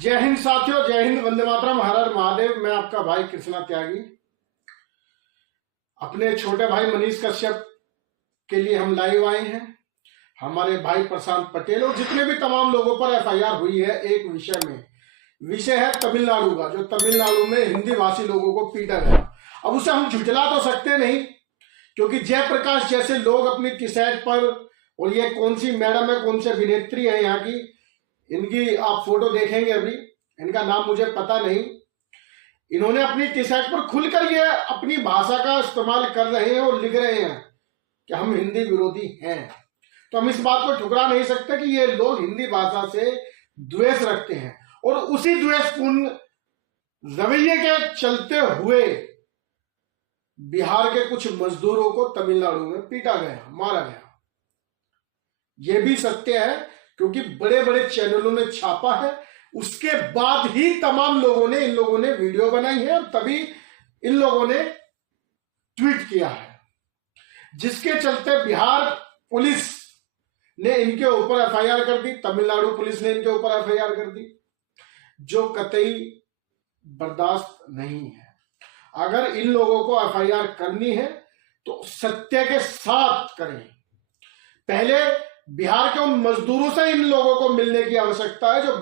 जय हिंद साथियों, जय हिंद, वंदे मातरम, हर हर महादेव। मैं आपका भाई कृष्णा त्यागी। अपने छोटे भाई मनीष कश्यप के लिए हम लाइव आए हैं। हमारे भाई प्रशांत पटेल और जितने भी तमाम लोगों पर एफआईआर हुई है एक विषय में। विषय है तमिलनाडु का, जो तमिलनाडु में हिंदी भाषी लोगों को पीटा गया। अब उसे हम झुठला तो सकते नहीं, क्योंकि जयप्रकाश जैसे लोग अपनी टिशर्ट पर, और ये कौन सी मैडम है, कौन सी अभिनेत्री है यहाँ की, इनकी आप फोटो देखेंगे अभी, इनका नाम मुझे पता नहीं, इन्होंने अपनी टी-शर्ट पर खुलकर ये अपनी भाषा का इस्तेमाल कर रहे हैं और लिख रहे हैं कि हम हिंदी विरोधी हैं। तो हम इस बात को ठुकरा नहीं सकते कि ये लोग हिंदी भाषा से द्वेष रखते हैं, और उसी द्वेषपूर्ण रवैये के चलते हुए बिहार के कुछ मजदूरों को तमिलनाडु में पीटा गया, मारा गया। यह भी सत्य है, क्योंकि बड़े बड़े चैनलों ने छापा है। उसके बाद ही तमाम लोगों ने, इन लोगों ने वीडियो बनाई है और तभी इन लोगों ने ट्वीट किया है, जिसके चलते बिहार पुलिस ने इनके ऊपर एफआईआर कर दी, तमिलनाडु पुलिस ने इनके ऊपर एफआईआर कर दी, जो कतई बर्दाश्त नहीं है। अगर इन लोगों को एफआईआर करनी है तो सत्य के साथ करें। पहले बिहार के उन मजदूरों से इन लोगों को मिलने की आवश्यकता है, जो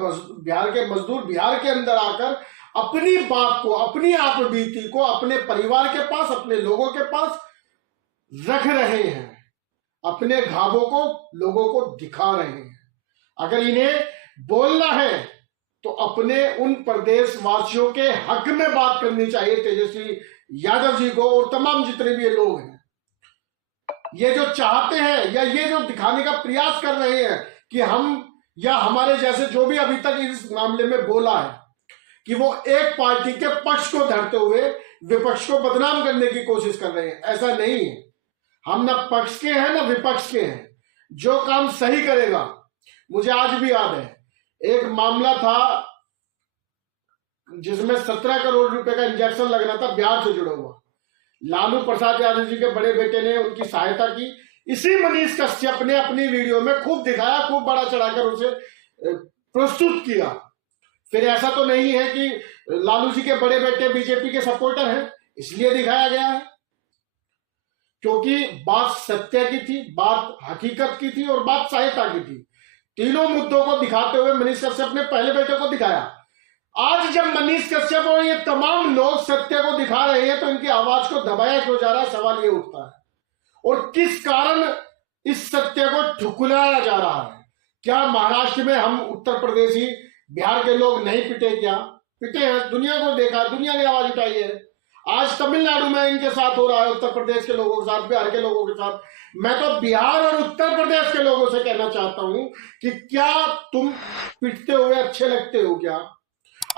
बिहार के मजदूर बिहार के अंदर आकर अपनी बात को, अपनी आप बीती को अपने परिवार के पास, अपने लोगों के पास रख रहे हैं, अपने घावों को लोगों को दिखा रहे हैं। अगर इन्हें बोलना है तो अपने उन प्रदेशवासियों के हक में बात करनी चाहिए, तेजस्वी यादव जी को और तमाम जितने भी ये लोग हैं। ये जो चाहते हैं या ये जो दिखाने का प्रयास कर रहे हैं कि हम या हमारे जैसे जो भी अभी तक इस मामले में बोला है कि वो एक पार्टी के पक्ष को धरते हुए विपक्ष को बदनाम करने की कोशिश कर रहे हैं, ऐसा नहीं है। हम ना पक्ष के हैं ना विपक्ष के हैं। जो काम सही करेगा, मुझे आज भी याद है एक मामला था जिसमें 17 करोड़ रुपए का इंजेक्शन लगना था, बिहार से जुड़ा हुआ। लालू प्रसाद यादव जी के बड़े बेटे ने उनकी सहायता की। इसी मनीष कश्यप ने अपनी वीडियो में खूब दिखाया, खूब बड़ा चढ़ाकर उसे प्रस्तुत किया। फिर ऐसा तो नहीं है कि लालू जी के बड़े बेटे बीजेपी के सपोर्टर हैं इसलिए दिखाया गया है, क्योंकि बात सत्य की थी, बात हकीकत की थी और बात सहायता की थी। तीनों मुद्दों को दिखाते हुए मनीष कश्यप ने पहले बेटे को दिखाया। आज जब मनीष कश्यप और ये तमाम लोग सत्य को दिखा रहे हैं तो इनकी आवाज को दबाया क्यों जा रहा है, सवाल ये उठता है। और किस कारण इस सत्य को ठुकराया जा रहा है? क्या महाराष्ट्र में हम उत्तर प्रदेशी, बिहार के लोग नहीं पिटे? क्या पिटे हैं? दुनिया को देखा, दुनिया ने आवाज उठाई है। आज तमिलनाडु में इनके साथ हो रहा है, उत्तर प्रदेश के लोगों के साथ, बिहार के लोगों के साथ। मैं तो बिहार और उत्तर प्रदेश के लोगों से कहना चाहता हूं कि क्या तुम पिटते हुए अच्छे लगते हो? क्या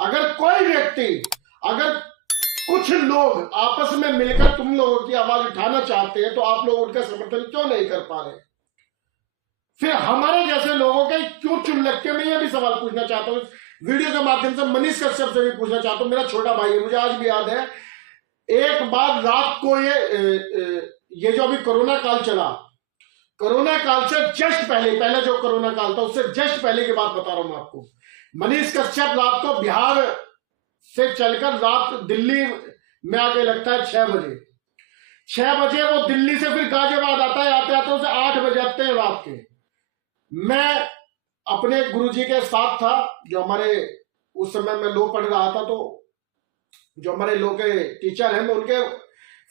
अगर कोई व्यक्ति, अगर कुछ लोग आपस में मिलकर तुम लोगों की आवाज उठाना चाहते हैं तो आप लोग उनका समर्थन क्यों नहीं कर पा रहे? फिर हमारे जैसे लोगों के क्यों चुन लगते? मैं ये भी सवाल पूछना चाहता हूं, वीडियो के माध्यम से मनीष कश्यप से भी पूछना चाहता हूं। मेरा छोटा भाई है, मुझे आज भी याद है एक बार रात को ये जो अभी कोरोना काल चला, कोरोना काल से जस्ट पहले जो कोरोना काल था उससे जस्ट पहले की बात बता रहा हूं आपको। मनीष कश्यप रात को बिहार से चलकर रात दिल्ली में आके लगता है 6 बजे। 6 बजे वो दिल्ली से फिर गाजियाबाद आता है, आते आते उसे 8 बजे आते हैं रात के। मैं अपने गुरुजी के साथ था, जो हमारे उस समय मैं लॉ पढ़ रहा था, तो जो हमारे लॉ के टीचर हैं मैं उनके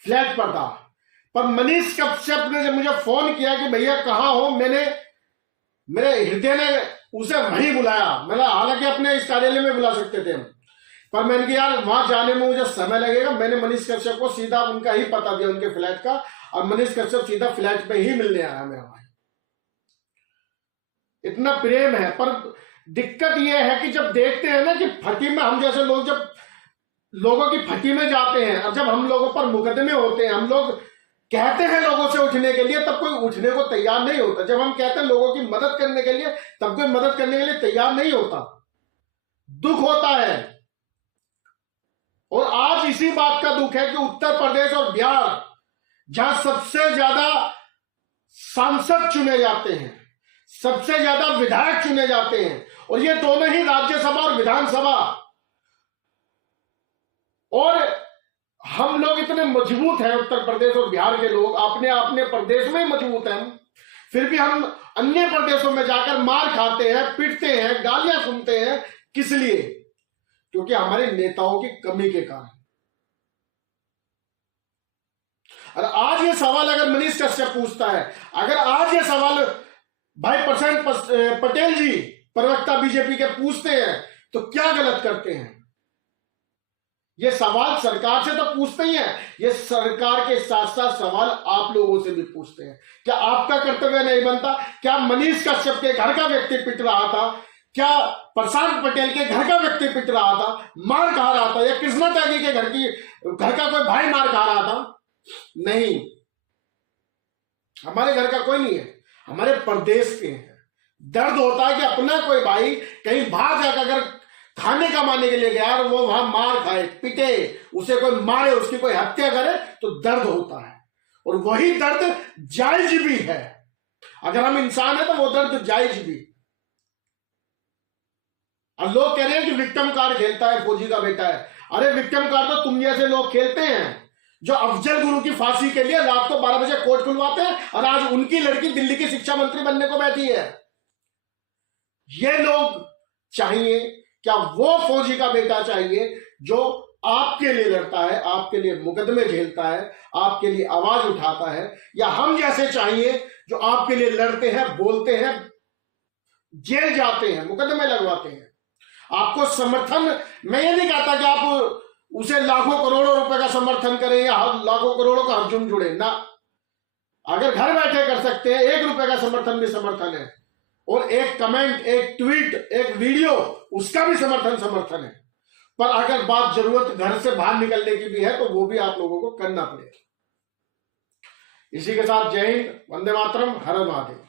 फ्लैट पर था। पर मनीष कश्यप ने जब मुझे फोन किया कि भैया कहाँ हो, मेरे हृदय ने उसे वहीं बुलाया। मैंने हालांकि अपने इस कार्यालय में बुला सकते थे हम, पर मैंने कहा यार वहां जाने में मुझे समय लगेगा। मैंने मनीष कश्यप को सीधा उनका ही पता दिया, उनके फ्लैट का, और मनीष कश्यप सीधा फ्लैट पे ही मिलने आया मेरा भाई। इतना प्रेम है। पर दिक्कत यह है कि जब देखते हैं ना कि फटी में, हम जैसे लोग जब लोगों की फटी में जाते हैं और जब हम लोगों पर मुकदमे होते हैं, हम लोग कहते हैं लोगों से उठने के लिए, तब कोई उठने को तैयार नहीं होता। जब हम कहते हैं लोगों की मदद करने के लिए, तब कोई मदद करने के लिए तैयार नहीं होता। दुख होता है। और आज इसी बात का दुख है कि उत्तर प्रदेश और बिहार, जहां सबसे ज्यादा सांसद चुने जाते हैं, सबसे ज्यादा विधायक चुने जाते हैं, और ये दोनों ही राज्यसभा और विधानसभा। और हम लोग इतने मजबूत हैं, उत्तर प्रदेश और बिहार के लोग अपने अपने प्रदेश में मजबूत हैं, फिर भी हम अन्य प्रदेशों में जाकर मार खाते हैं, पिटते हैं, गालियां सुनते हैं। किस लिए? क्योंकि हमारे नेताओं की कमी के कारण। और आज ये सवाल अगर मनीष कश्यप पूछता है, अगर आज ये सवाल भाई प्रशांत पटेल जी प्रवक्ता बीजेपी के पूछते हैं, तो क्या गलत करते हैं? ये सवाल सरकार से तो पूछते ही हैं, ये सरकार के साथ साथ सवाल आप लोगों से भी पूछते हैं। क्या आपका कर्तव्य नहीं बनता? क्या मनीष कश्यप के घर का व्यक्ति पिट रहा था? क्या प्रशांत पटेल के घर का व्यक्ति पिट रहा था, मार खा रहा था? या कृष्णा त्यागी के घर का कोई भाई मार खा रहा था? नहीं, हमारे घर का कोई नहीं है, हमारे प्रदेश के हैं। दर्द होता है कि अपना कोई भाई कहीं बाहर जाकर अगर खाने कमाने के लिए गया और वो वहां मार खाए, पिटे, उसे कोई मारे, उसकी कोई हत्या करे, तो दर्द होता है। और वही दर्द जायज भी है। अगर हम इंसान है तो वो दर्द जायज भी। अब लोग कह रहे हैं कि विक्टिम कार्ड खेलता है, फौजी का बेटा है। अरे विक्टिम कार्ड तो तुम जैसे लोग खेलते हैं, जो अफजल गुरु की फांसी के लिए रात को 12 बजे कोर्ट खुलवाते हैं, और आज उनकी लड़की दिल्ली की शिक्षा मंत्री बनने को बैठी है। ये लोग चाहिए क्या? वो फौजी का बेटा चाहिए जो आपके लिए लड़ता है, आपके लिए मुकदमे झेलता है, आपके लिए आवाज उठाता है? या हम जैसे चाहिए जो आपके लिए लड़ते हैं, बोलते हैं, जेल जाते हैं, मुकदमे लगवाते हैं? आपको समर्थन, मैं ये नहीं कहता कि आप उसे लाखों करोड़ों रुपए का समर्थन करें या लाखों करोड़ों का हजूम जुड़े ना। अगर घर बैठे कर सकते हैं, 1 रुपए का समर्थन भी समर्थन है, और एक कमेंट, एक ट्वीट, एक वीडियो, उसका भी समर्थन है। पर अगर बात जरूरत घर से बाहर निकलने की भी है, तो वो भी आप लोगों को करना पड़ेगा। इसी के साथ जय हिंद, वंदे मातरम, हर हर महादेव।